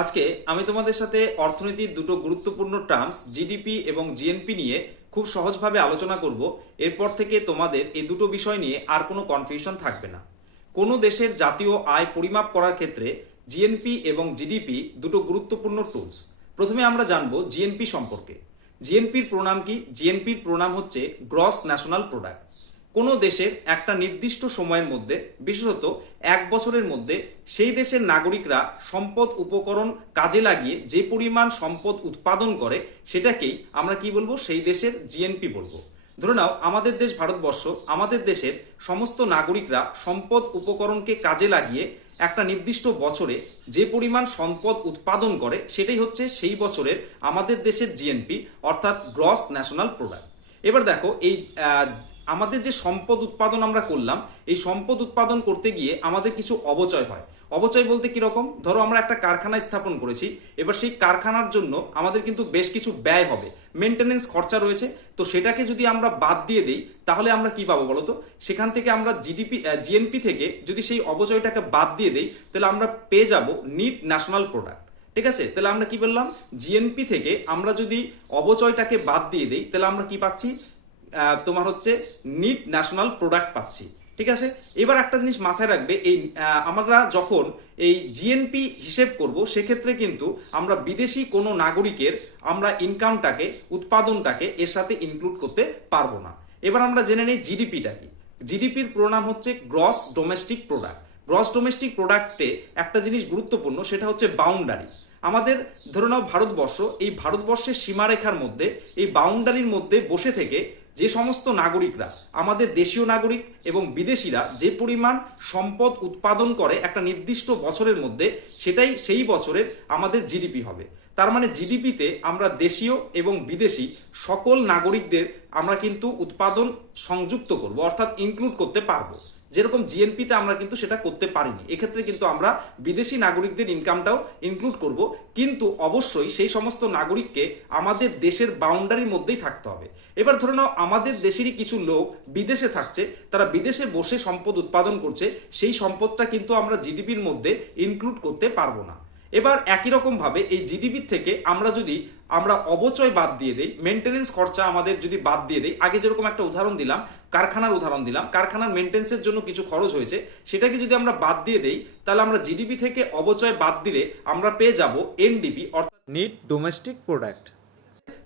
আজকে আমি তোমাদের সাথে অর্থনীতির দুটো গুরুত্বপূর্ণ টার্মস জিডিপি এবং জিএনপি নিয়ে খুব সহজভাবে আলোচনা করব। এরপর থেকে তোমাদের এই দুটো বিষয় নিয়ে আর কোনো কনফিউশন থাকবে না। কোনো দেশের জাতীয় আয় পরিমাপ করার ক্ষেত্রে জিএনপি এবং জিডিপি দুটো গুরুত্বপূর্ণ টুলস। প্রথমে আমরা জানবো জিএনপি সম্পর্কে। জিএনপির প্রণাম কি? জিএনপির প্রণাম হচ্ছে গ্রস ন্যাশনাল প্রোডাক্ট। কোনো দেশের একটা নির্দিষ্ট সময়ের মধ্যে, বিশেষত এক বছরের মধ্যে, সেই দেশের নাগরিকরা সম্পদ উপকরণ কাজে লাগিয়ে যে পরিমাণ সম্পদ উৎপাদন করে সেটাকেই আমরা কি বলবো? সেই দেশের জিএনপি বলবো। ধরে নাও আমাদের দেশ ভারতবর্ষ, আমাদের দেশের সমস্ত নাগরিকরা সম্পদ উপকরণকে কাজে লাগিয়ে একটা নির্দিষ্ট বছরে যে পরিমাণ সম্পদ উৎপাদন করে সেটাই হচ্ছে সেই বছরের আমাদের দেশের জিএনপি, অর্থাৎ গ্রস ন্যাশনাল প্রোডাক্ট। এবার দেখো, এই আমাদের যে সম্পদ উৎপাদন আমরা করলাম, এই সম্পদ উৎপাদন করতে গিয়ে আমাদের কিছু অবচয় হয়। অবচয় বলতে কিরকম? ধরো আমরা একটা কারখানা স্থাপন করেছি, এবার সেই কারখানার জন্য আমাদের কিন্তু বেশ কিছু ব্যয় হবে, মেনটেনেন্স খরচা রয়েছে। তো সেটাকে যদি আমরা বাদ দিয়ে দিই তাহলে আমরা কি পাবো বলতো? সেখান থেকে আমরা জিএনপি থেকে যদি সেই অবচয়টাকে বাদ দিয়ে দিই তাহলে আমরা পেয়ে যাব নিট ন্যাশনাল প্রোডাক্ট। ঠিক আছে, তাহলে আমরা কি বললাম? জিএনপি থেকে আমরা যদি অবচয়টাকে বাদ দিয়ে দিই তাহলে আমরা কি পাচ্ছি? তোমার হচ্ছে নিট ন্যাশনাল প্রোডাক্ট পাচ্ছি। ঠিক আছে, এবার একটা জিনিস মাথায় রাখবে, এই আমরা যখন এই জিএনপি হিসেব করব সেক্ষেত্রে কিন্তু আমরা বিদেশি কোনো নাগরিকের আমরা ইনকামটাকে, উৎপাদনটাকে এর সাথে ইনক্লুড করতে পারবো না। এবার আমরা জেনে নেই জিডিপিটা কি। জিডিপির প্রণাম হচ্ছে gross domestic product. Gross domestic প্রোডাক্টে একটা জিনিস গুরুত্বপূর্ণ, সেটা হচ্ছে বাউন্ডারি। আমাদের ধরে নাও ভারতবর্ষ, এই ভারতবর্ষের সীমারেখার মধ্যে, এই বাউন্ডারির মধ্যে বসে থেকে যে সমস্ত নাগরিকরা, আমাদের দেশীয় নাগরিক এবং বিদেশিরা যে পরিমাণ সম্পদ উৎপাদন করে একটা নির্দিষ্ট বছরের মধ্যে, সেটাই সেই বছরের আমাদের জিডিপি হবে। তার মানে জিডিপিতে আমরা দেশীয় এবং বিদেশি সকল নাগরিকদের আমরা কিন্তু উৎপাদন সংযুক্ত করব, অর্থাৎ ইনক্লুড করতে পারবো। যেরকম জিএনপিতে আমরা কিন্তু সেটা করতে পারিনি, এক্ষেত্রে কিন্তু আমরা বিদেশি নাগরিকদের ইনকামটাও ইনক্লুড করব, কিন্তু অবশ্যই সেই সমস্ত নাগরিককে আমাদের দেশের বাউন্ডারির মধ্যেই থাকতে হবে। এবার ধরে নাও আমাদের দেশেরই কিছু লোক বিদেশে থাকছে, তারা বিদেশে বসে সম্পদ উৎপাদন করছে, সেই সম্পদটা কিন্তু আমরা জিডিপির মধ্যে ইনক্লুড করতে পারবো না। এবার একই রকম ভাবে এই জিডিপি থেকে আমরা অবচয় বাদ দিয়ে দেই, মেনটেনেন্স খরচা আমাদের যদি বাদ দিয়ে দেই, আগে যেরকম একটা উদাহরণ দিলাম, কারখানার উদাহরণ দিলাম, কারখানার মেনটেন্সের জন্য কিছু খরচ হয়েছে, সেটাকে যদি আমরা বাদ দিয়ে দেই তাহলে আমরা জিডিপি থেকে অবচয় বাদ দিলে আমরা পেয়ে যাব এনডিপি, অর্থাৎ নেট ডোমেস্টিক প্রোডাক্ট।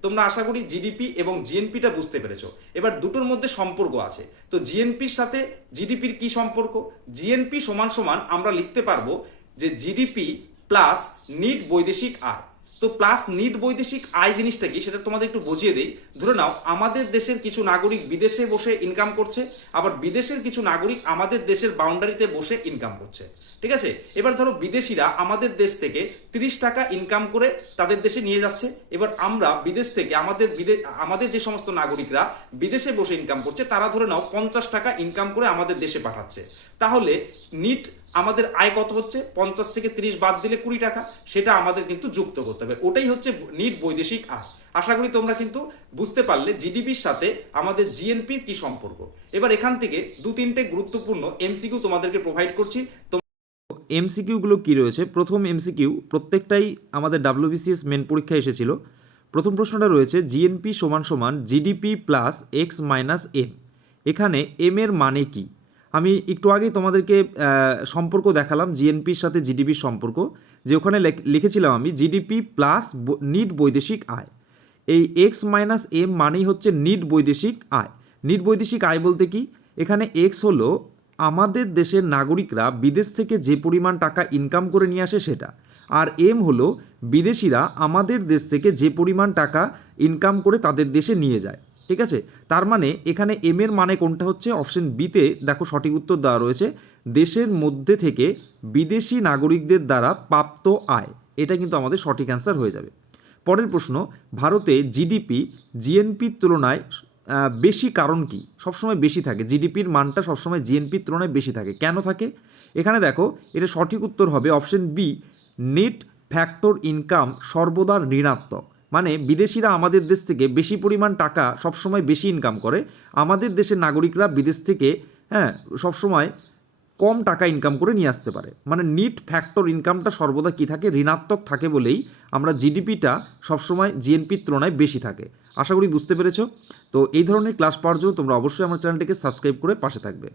তোমরা আশা করি জিডিপি এবং জিএনপিটা বুঝতে পেরেছো। এবার দুটোর মধ্যে সম্পর্ক আছে। তো জিএনপির সাথে জিডিপির কি সম্পর্ক? জিএনপি সমান সমান আমরা লিখতে পারবো যে জিডিপি প্লাস নিট বৈদেশিক আয়। তো প্লাস নিট বৈদেশিক আয় জিনিসটা কি সেটা তোমাদের একটু বুঝিয়ে দেই। ধরে নাও আমাদের দেশের কিছু নাগরিক বিদেশে বসে ইনকাম করছে, আবার বিদেশের কিছু নাগরিক আমাদের দেশের বাউন্ডারিতে বসে ইনকাম করছে। ঠিক আছে, এবার ধরো বিদেশিরা আমাদের দেশ থেকে 30 টাকা ইনকাম করে তাদের দেশে নিয়ে যাচ্ছে, এবার আমরা বিদেশ থেকে আমাদের যে সমস্ত নাগরিকরা বিদেশে বসে ইনকাম করছে তারা ধরে নাও 50 টাকা ইনকাম করে আমাদের দেশে পাঠাচ্ছে। তাহলে নিট আমাদের আয় কত হচ্ছে? 50 থেকে 30 বাদ দিলে 20 টাকা, সেটা আমাদের কিন্তু যুক্ত করতে হবে। ওটাই হচ্ছে নিট বৈদেশিক আয়। আশা করি তোমরা কিন্তু বুঝতে পারলে জিডিপির সাথে আমাদের জিএনপির কি সম্পর্ক। এবার এখান থেকে 2-3টে গুরুত্বপূর্ণ এমসিকিউ তোমাদেরকে প্রোভাইড করছি। এমসিকিউগুলো কি রয়েছে? প্রথম এমসিকিউ, প্রত্যেকটাই আমাদের ডাব্লিউবিসিএস মেন পরীক্ষায় এসেছিল। প্রথম প্রশ্নটা রয়েছে জিএনপি সমান সমান GDP plus X minus M. এখানে এম এর মানে কি? আমি একটু আগেই তোমাদেরকে সম্পর্ক দেখালাম জিএনপির সাথে জিডিপির সম্পর্ক, যে ওখানে লিখেছিলাম আমি জিডিপি প্লাস নিট বৈদেশিক আয়। এই এক্স মাইনাস এম মানেই হচ্ছে নিট বৈদেশিক আয়। নিট বৈদেশিক আয় বলতে কি? এখানে এক্স হলো আমাদের দেশের নাগরিকরা বিদেশ থেকে যে পরিমাণ টাকা ইনকাম করে নিয়ে আসে সেটা, আর এম হলো বিদেশিরা আমাদের দেশ থেকে যে পরিমাণ টাকা ইনকাম করে তাদের দেশে নিয়ে যায়। ঠিক আছে, তার মানে এখানে এম এর মানে কোনটা হচ্ছে? অপশন বিতে দেখো সঠিক উত্তর দেওয়া রয়েছে, দেশের মধ্যে থেকে বিদেশি নাগরিকদের দ্বারা প্রাপ্ত আয়। এটা কিন্তু আমাদের সঠিক অ্যান্সার হয়ে যাবে। পরের প্রশ্ন, ভারতে জিডিপি জিএনপির তুলনায় বেশি কারণ কি? সবসময় বেশি থাকে, জিডিপির মানটা সবসময় জিএনপির তুলনায় বেশি থাকে। কেন থাকে? এখানে দেখো, এটা সঠিক উত্তর হবে option B, net factor income সর্বদা ঋণাত্মক। মানে বিদেশিরা আমাদের দেশ থেকে বেশি পরিমাণ টাকা সবসময় বেশি ইনকাম করে, আমাদের দেশের নাগরিকরা বিদেশ থেকে সবসময় কম টাকা ইনকাম করে নিয়ে আসতে পারে। মানে নিট ফ্যাক্টর ইনকামটা সর্বদা কী থাকে, ঋণাত্মক থাকে বলেই আমরা জিডিপিটা সবসময় জিএনপির তুলনায় বেশি থাকে। আশা করি বুঝতে পেরেছো। তো এই ধরনের ক্লাস পাওয়ার জন্য তোমরা অবশ্যই আমার চ্যানেলটিকে সাবস্ক্রাইব করে পাশে থাকবে।